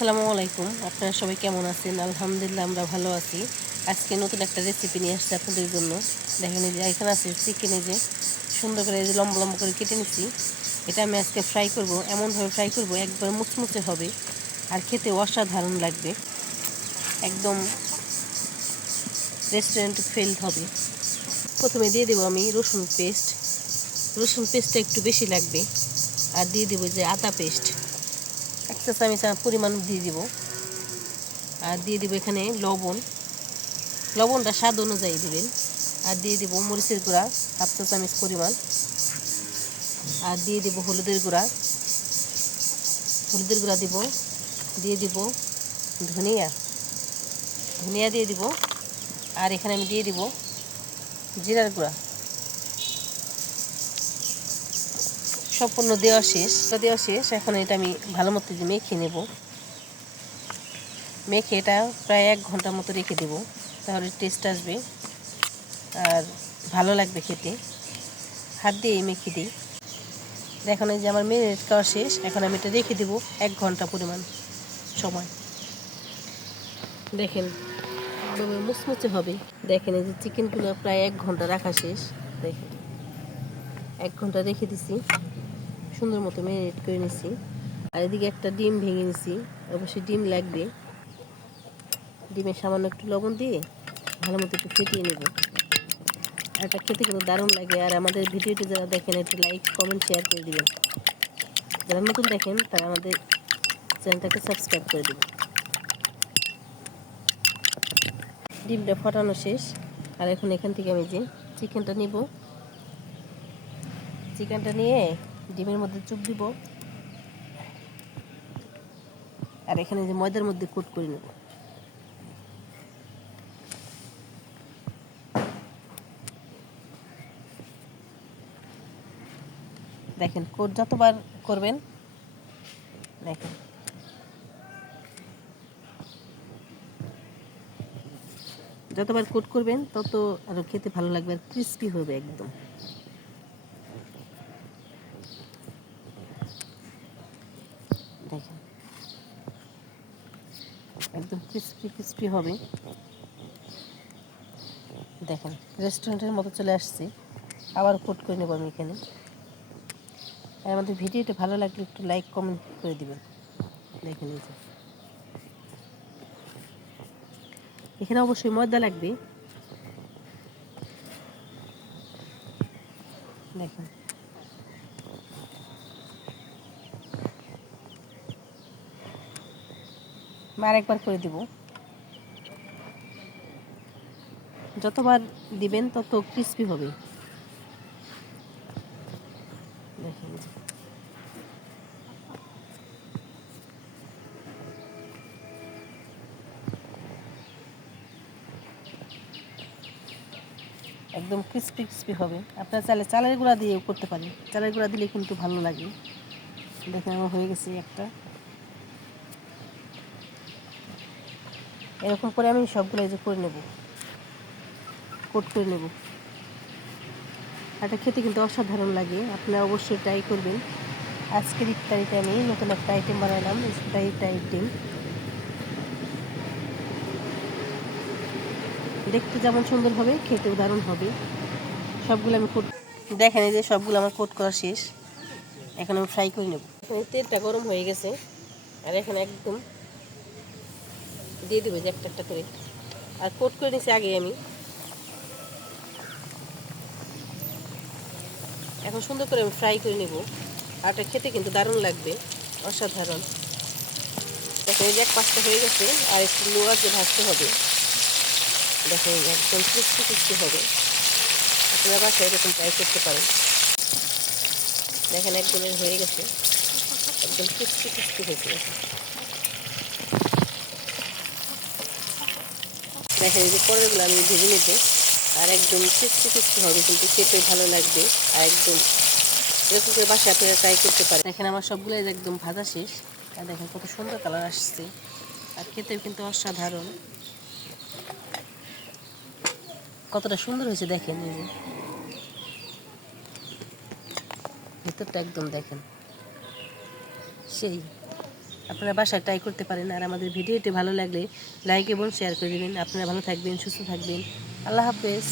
আসসালামু আলাইকুম। আপনারা সবাই কেমন আছেন? আলহামদুলিল্লাহ আমরা ভালো আছি। আজকে নতুন একটা রেসিপি নিয়ে আসছি আপনাদের জন্য। দেখেন এই যে এখানে আছে চিকেন, এই যে সুন্দর করে এই যে লম্বা লম্বা করে কেটে নিচ্ছি। এটা আমি আজকে ফ্রাই করব, এমনভাবে ফ্রাই করব একবার মুচমুচে হবে আর খেতে অসাধারণ লাগবে, একদম রেস্টুরেন্ট ফিল হবে। প্রথমে দিয়ে দেবো আমি রসুন পেস্টটা একটু বেশি লাগবে। আর দিয়ে দেবো যে আদা পেস্ট 1 চা চামচ পরিমাণ দিয়ে দিব। আর দিয়ে দিব এখানে লবণটা স্বাদ অনুযায়ী দিবেন। আর দিয়ে দিব মরিচের গুঁড়া 1/2 চা চামচ পরিমাণ। আর দিয়ে দিব হলুদের গুঁড়া দিব। দিয়ে দিব ধনিয়া দিয়ে দিব। আর এখানে আমি দিয়ে দিব জিরার গুঁড়া। সম্পূর্ণ দেওয়া শেষ। এখন এটা আমি ভালো মতো মেখে নেব। মেখে এটা প্রায় 1 ঘন্টার মতো রেখে দেব, তাহলে টেস্ট আসবে আর ভালো লাগবে খেতে। হাত দিয়ে মেখে দিই। দেখুন এই যে আমার মেরিনেট করা শেষ। এখন আমি এটা রেখে দেব 1 ঘন্টা পরিমাণ সময়। দেখেন মুচমুচে হবে। দেখেন এই যে চিকেনগুলো প্রায় 1 ঘন্টা রাখা শেষ। দেখেন 1 ঘন্টা রেখে দিছি, সুন্দর মতো মেরিনেট করে নিছি। আর এদিকে একটা ডিম ভেঙে নিছি, অবশ্যই ডিম লাগবে। ডিমে সামান্য একটু লবণ দিয়ে ভালো মতো একটু ফেটিয়ে নেব। আর এটা খেতে কিন্তু দারুণ লাগে। আর আমাদের ভিডিওটি যারা দেখেন একটু লাইক কমেন্ট শেয়ার করে দিবেন। যারা নতুন দেখেন তারা আমাদের চ্যানেলটাকে সাবস্ক্রাইব করে দেবেন। ডিমটা ফটানো শেষ। আর এখন এখান থেকে আমি যে চিকেনটা নিয়ে ডিমের মধ্যে চুপ দিব। আর এখানে যে ময়দার মধ্যে কোট করে নেব। দেখেন কোট যতবার করবেন, দেখেন যতবার কোট করবেন তত আরও খেতে ভালো লাগবে আর ক্রিস্পি হবে একদম। দেখেন একদম ক্রিস্পি হবে। দেখেন রেস্টুরেন্টের মতো চলে আসছে। আবার কোট করে নেব আমি এখানে। আর আমাদের ভিডিওটা ভালো লাগলে একটু লাইক কমেন্ট করে দিবেন। দেখেন এই যে এখানে অবশ্যই ময়দা লাগবে। দেখেন আরেকবার করে দিব। যতবার দিবেন তত ক্রিস্পি হবে। দেখেন একদম ক্রিস্পি হবে। আপনারা চাইলে চালের গুঁড়া দিয়েও করতে পারেন, চালের গুঁড়া দিলে কিন্তু ভালো লাগে। দেখেন আমার হয়ে গেছে একটা। এরকম করে আমি সবগুলো যে করে নেব, কোট করে নেব। এটা খেতে কিন্তু অসাধারণ লাগে। আপনারা অবশ্যই ট্রাই করবেন। আজকের ইফতারিতে আমি নতুন একটা আইটেম বানালাম, স্প্রাইট আইটেম। দেখতে যেমন সুন্দর হবে, খেতেও দারুণ হবে। সবগুলো আমি দেখেন এই যে সবগুলো আমার কোট করা শেষ। এখন আমি ফ্রাই করে নেব। তেলটা গরম হয়ে গেছে। আর এখন একদম দিয়ে দেবো যে একটা করে। আর কোট করে নিচ্ছি আগে আমি। এখন সুন্দর করে আমি ফ্রাই করে নেব। আর এটা খেতে কিন্তু দারুণ লাগবে, অসাধারণ। দেখেন এই যে 1 পাশটা হয়ে গেছে। আর একটু লোয়ার যে ভাজতে হবে। দেখেন একদম ক্রিস্পি হবে। আপনারা বাসায় এরকম ট্রাই করতে পারেন। দেখেন একদম হয়ে গেছে, একদম ক্রিস্পি হয়েছে। দেখেন এই যে পরেরগুলো আমি ভেজে নেব। আর একদম ক্রিস্পি হবে, কিন্তু খেতে ভালো লাগবে। আর একদম এরকম করে বাসায় আপনারা ট্রাই করতে পারেন। দেখেন আমার সবগুলো একদম ভাজা শেষ। আর দেখেন কত সুন্দর কালার আসছে। আর খেতেও কিন্তু অসাধারণ। কতটা সুন্দর হয়েছে দেখেন। এই যে ভিতরটা একদম দেখেন সেই। আপনারা বাসায় ট্রাই করতে পারেন। আর আমাদের ভিডিওটি ভালো লাগলে লাইক এবং শেয়ার করে দেবেন। আপনারা ভালো থাকবেন, সুস্থ থাকবেন। আল্লাহ হাফেজ।